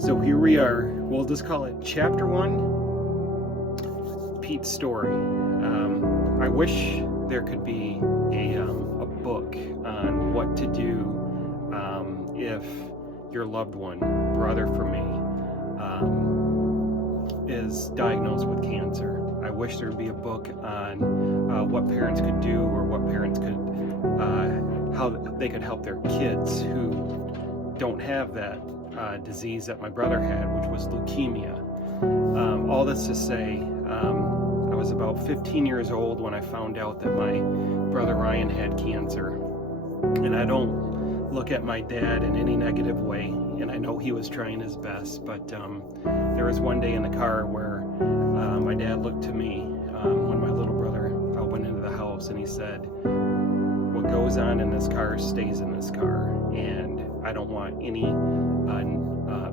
So here we are. We'll just call it Chapter 1, Pete's story. I wish there could be a book on what to do if your loved one, brother for me, is diagnosed with cancer. I wish there would be a book on what parents could do, or what parents could, how they could help their kids who don't have that disease that my brother had, which was leukemia. All this to say, I was about 15 years old when I found out that my brother Ryan had cancer. And I don't look at my dad in any negative way, and I know he was trying his best, but there was one day in the car where my dad looked to me when my little brother went into the house, and he said, "What goes on in this car stays in this car, and I don't want any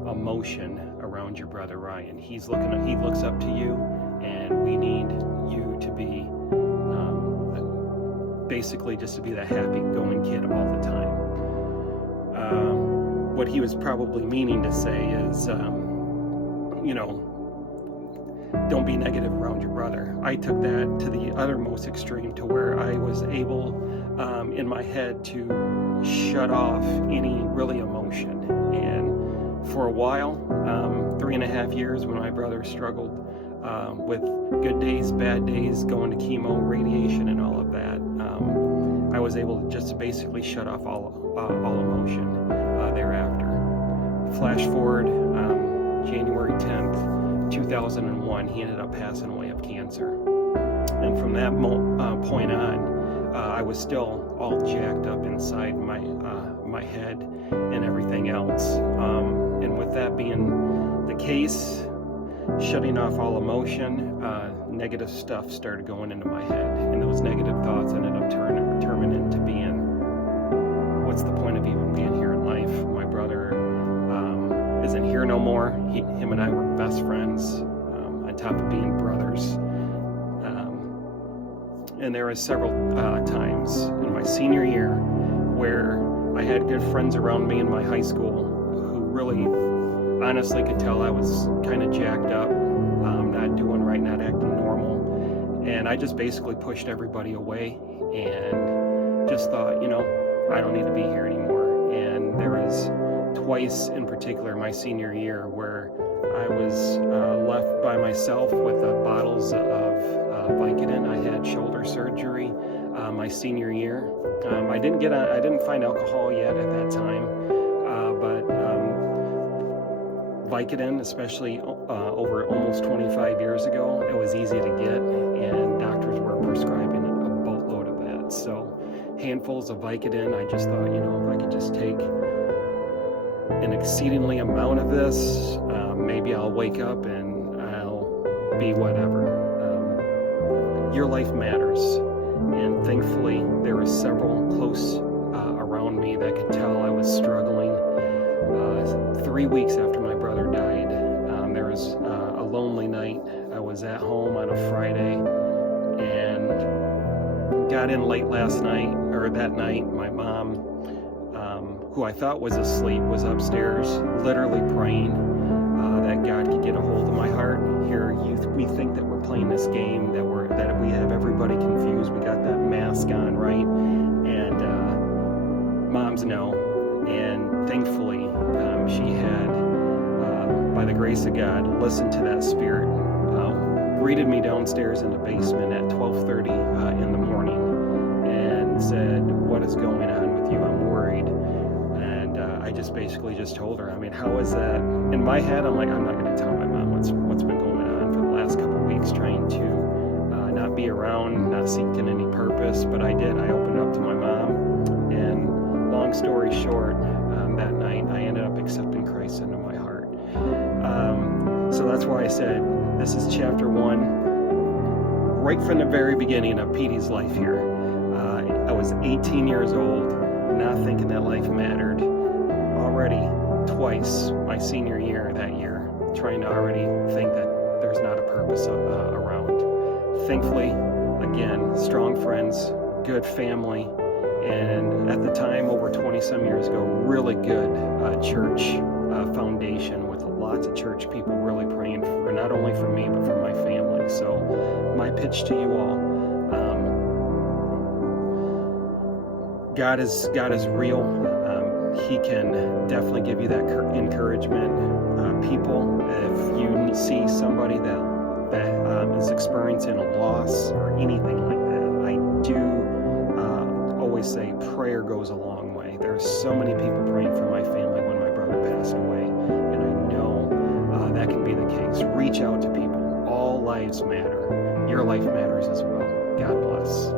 emotion around your brother Ryan. He looks up to you, and we need you to be basically just to be that happy-going kid all the time." What he was probably meaning to say is, don't be negative around your brother. I took that to the uttermost extreme, to where I was able in my head to shut off any really emotion. And for a while, 3.5 years, when my brother struggled with good days, bad days, going to chemo, radiation, and all of that, I was able to just basically shut off all emotion thereafter. Flash forward, January 10th, 2001, he ended up passing away of cancer. And from that point on, I was still all jacked up inside my head and everything else. And with that being the case, shutting off all emotion, negative stuff started going into my head. And those negative thoughts ended up turning into being, what's the point of even being here in life? My brother isn't here no more. Him and I were best friends, on top of being brothers. And there was several times in my senior year where I had good friends around me in my high school who really honestly could tell I was kind of jacked up, not doing right, not acting normal. And I just basically pushed everybody away and just thought, I don't need to be here anymore. And there was twice in particular my senior year where I was left by myself with bottles of Vicodin. I had shoulder surgery my senior year. I didn't find alcohol yet at that time, but Vicodin, especially over almost 25 years ago, it was easy to get, and doctors were prescribing a boatload of that. So handfuls of Vicodin. I just thought, if I could just take an exceedingly amount of this, maybe I'll wake up and I'll be whatever. Your life matters, and thankfully there were several close around me that could tell I was struggling. 3 weeks after my brother died, there was a lonely night. I was at home on a Friday and got in late that night. My mom, who I thought was asleep, was upstairs literally praying that God could get a hold of my heart. Here, we think that we're playing this game, that we have everybody confused. We got that mask on, right? And moms know. And thankfully, she had, by the grace of God, listened to that spirit, greeted me downstairs in the basement at 12:30 in the morning, and said, "What is going on with you? I'm worried." And I just basically told her, how is that? In my head, I'm like, I'm not going to tell my mom what's been going on for the last couple of weeks, trying to not be around, not seeking any purpose. But I did. I opened up to my mom, and long story short, that night I ended up accepting Christ into my heart. So that's why I said this is chapter 1, right from the very beginning of Petey's life here. I was 18 years old, not thinking that life mattered. Already twice my senior year that year, trying to already think that there's not a purpose around. Thankfully, again, strong friends, good family, and at the time, over 20 some years ago, really good church foundation with a lots of church people really praying for, not only for me, but for my family. So my pitch to you all, God is real. He can definitely give you that encouragement. People, if you see somebody that is experiencing a loss or anything like that, I do always say prayer goes a long way. There's so many people praying for my family when my brother passed away, and I know that can be the case. Reach out to people. All lives matter. Your life matters as well. God bless.